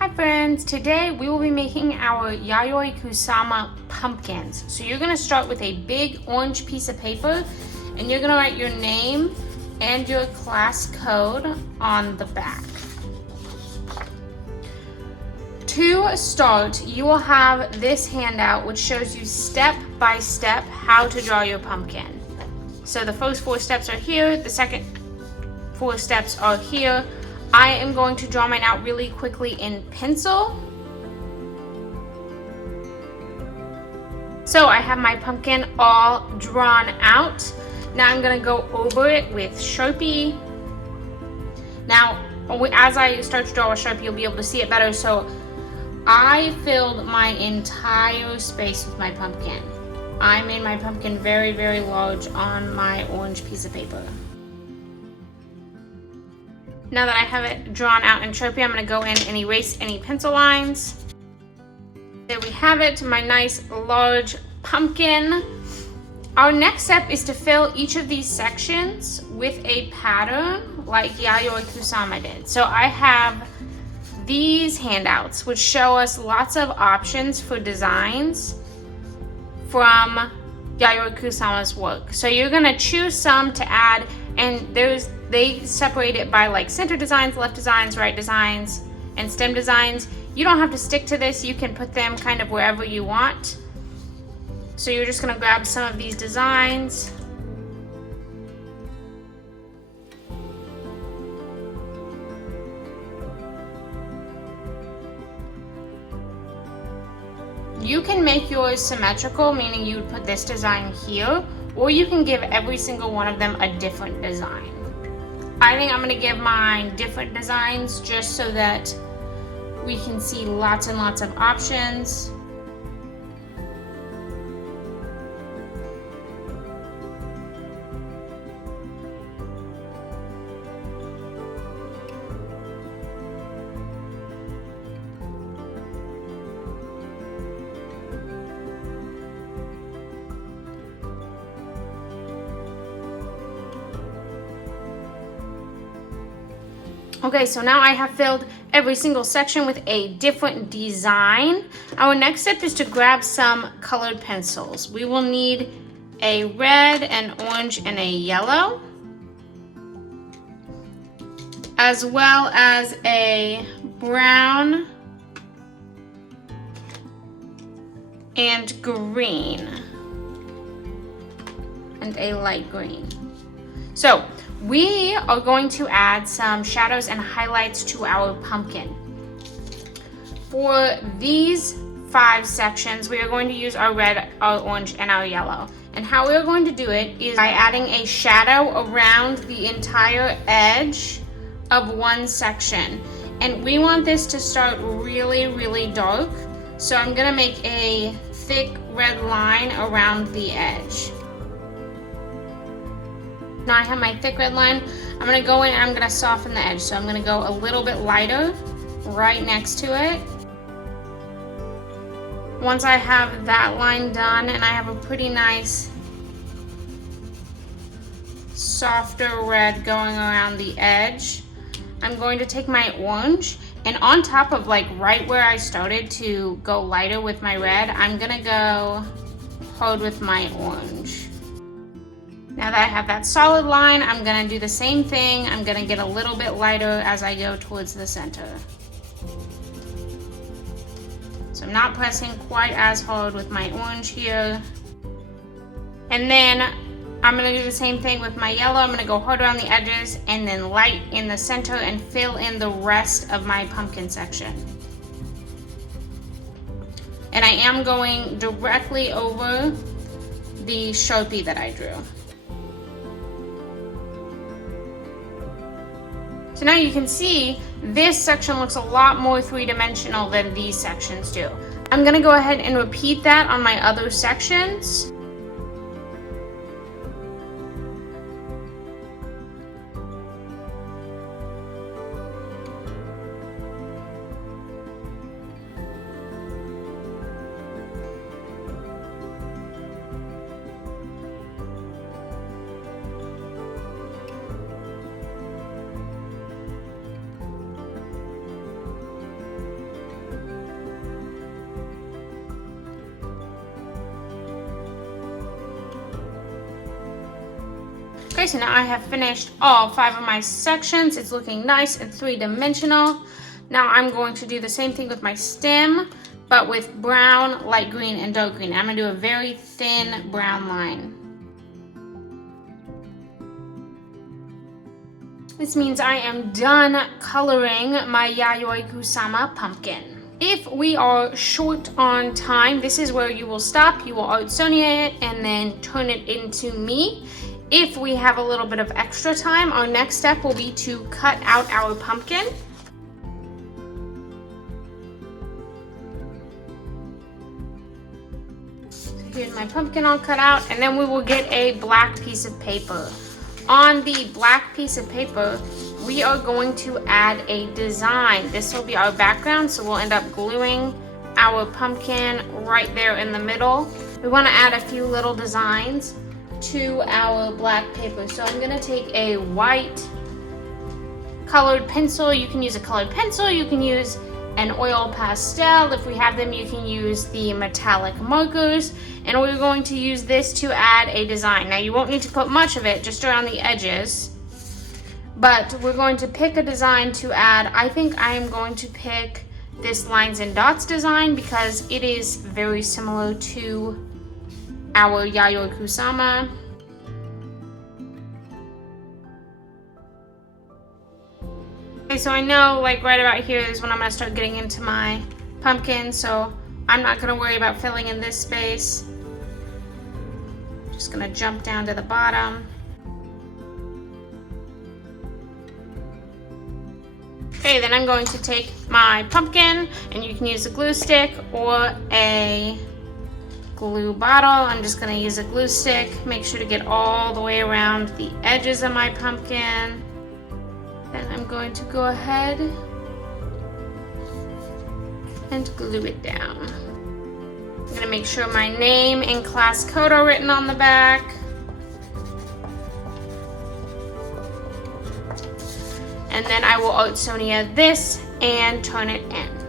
Hi friends, today we will be making our Yayoi Kusama pumpkins. So you're going to start with a big orange piece of paper and you're going to write your name and your class code on the back. To start, you will have this handout which shows you step by step how to draw your pumpkin. So the first 4 steps are here, the second 4 steps are here. I am going to draw mine out really quickly in pencil. So I have my pumpkin all drawn out. Now I'm going to go over it with Sharpie. Now, as I start to draw with Sharpie, you'll be able to see it better. So I filled my entire space with my pumpkin. I made my pumpkin very, very large on my orange piece of paper. Now that I have it drawn out in Sharpie, I'm going to go in and erase any pencil lines. There we have it, my nice large pumpkin. Our next step is to fill each of these sections with a pattern like Yayoi Kusama did. So I have these handouts which show us lots of options for designs from Yayoi Kusama's work. So you're going to choose some to add, and they separate it by like center designs, left designs, right designs, and stem designs. You don't have to stick to this. You can put them kind of wherever you want. So you're just going to grab some of these designs. You can make yours symmetrical, meaning you would put this design here, or you can give every single one of them a different design. I think I'm going to give mine different designs just so that we can see lots and lots of options. Okay, so now I have filled every single section with a different design. Our next step is to grab some colored pencils. We will need a red, an orange, and a yellow, as well as a brown and green, and a light green. So we are going to add some shadows and highlights to our pumpkin. For these 5 sections, we are going to use our red, our orange, and our yellow. And how we are going to do it is by adding a shadow around the entire edge of one section. And we want this to start really, really dark. So I'm gonna make a thick red line around the edge. Now I have my thick red line. I'm going to go in and I'm going to soften the edge. So I'm going to go a little bit lighter right next to it. Once I have that line done and I have a pretty nice softer red going around the edge, I'm going to take my orange, and on top of like right where I started to go lighter with my red, I'm going to go hard with my orange. Now that I have that solid line, I'm going to do the same thing. I'm going to get a little bit lighter as I go towards the center. So I'm not pressing quite as hard with my orange here. And then I'm going to do the same thing with my yellow. I'm going to go harder on the edges and then light in the center and fill in the rest of my pumpkin section. And I am going directly over the Sharpie that I drew. So now you can see this section looks a lot more 3-dimensional than these sections do. I'm going to go ahead and repeat that on my other sections. so now I have finished all 5 of my sections. It's looking nice and three-dimensional. Now I'm going to do the same thing with my stem, but with brown, light green, and dark green. I'm gonna do a very thin brown line. This means I am done coloring my Yayoi Kusama pumpkin. If we are short on time, this is where you will stop. You will Oatsonia it and then turn it into me. If we have a little bit of extra time, our next step will be to cut out our pumpkin. So here's my pumpkin all cut out, and then we will get a black piece of paper. On the black piece of paper, we are going to add a design. This will be our background, so we'll end up gluing our pumpkin right there in the middle. We want to add a few little designs to our black paper. So I'm going to take a white colored pencil. You can use a colored pencil, you can use an oil pastel. If we have them, you can use the metallic markers. And we're going to use this to add a design. Now you won't need to put much of it, just around the edges. But we're going to pick a design to add. I think I am going to pick this lines and dots design because it is very similar to our Yayoi Kusama. Okay, so I know like right about here is when I'm gonna start getting into my pumpkin, so I'm not gonna worry about filling in this space. Just gonna jump down to the bottom. Okay, then I'm going to take my pumpkin, and you can use a glue stick or a glue bottle. I'm just gonna use a glue stick. Make sure to get all the way around the edges of my pumpkin. Then I'm going to go ahead and glue it down. I'm gonna make sure my name and class code are written on the back. And then I will Oatsonia this and turn it in.